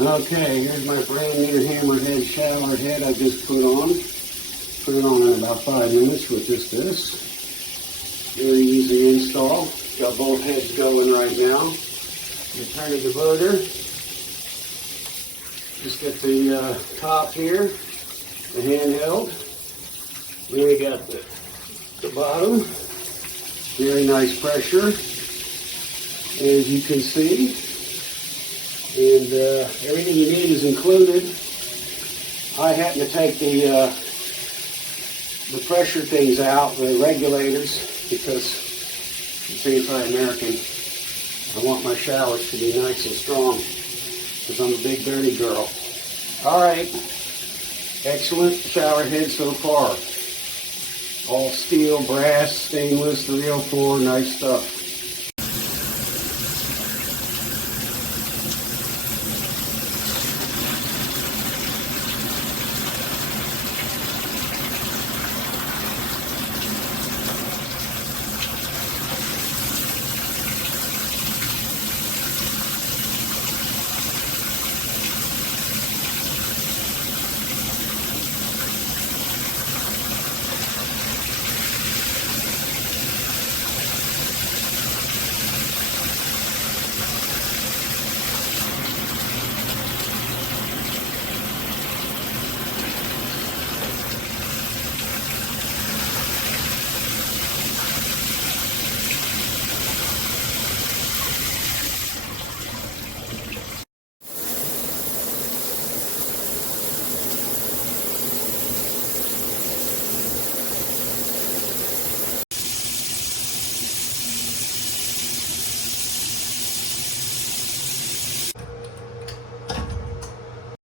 Okay, here's my brand new HammerHead shower head I just put on. Put it on in about 5 minutes with just this. Very easy install. Got both heads going right now. You turn the diverter. Just get the top here, the handheld. Then we got the bottom. Very nice pressure, as you can see. And everything you need is included. I happen to take the pressure things out, the regulators, because it's anti-American. I want my showers to be nice and strong, because I'm a big dirty girl. Alright, excellent shower head so far. All steel, brass, stainless, 304, nice stuff.